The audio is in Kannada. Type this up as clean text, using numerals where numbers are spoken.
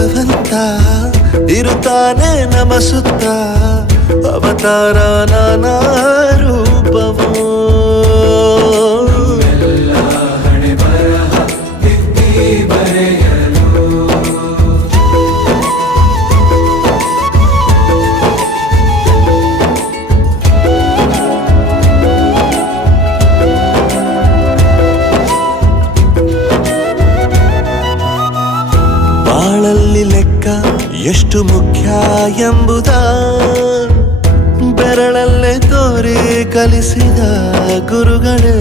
ಭಗವಂತ ಇರುತ್ತಾನೆ ನಮ ಸುತ್ತ ಅವತಾರ ನಾನಾ ರೂಪವೋ ಬಾಳಲ್ಲಿ ಲೆಕ್ಕ ಎಷ್ಟು ಮುಖ್ಯ ಎಂಬುದ ಬೆರಳಲ್ಲೇ ತೋರಿ ಕಲಿಸಿದ ಗುರುಗಳೇ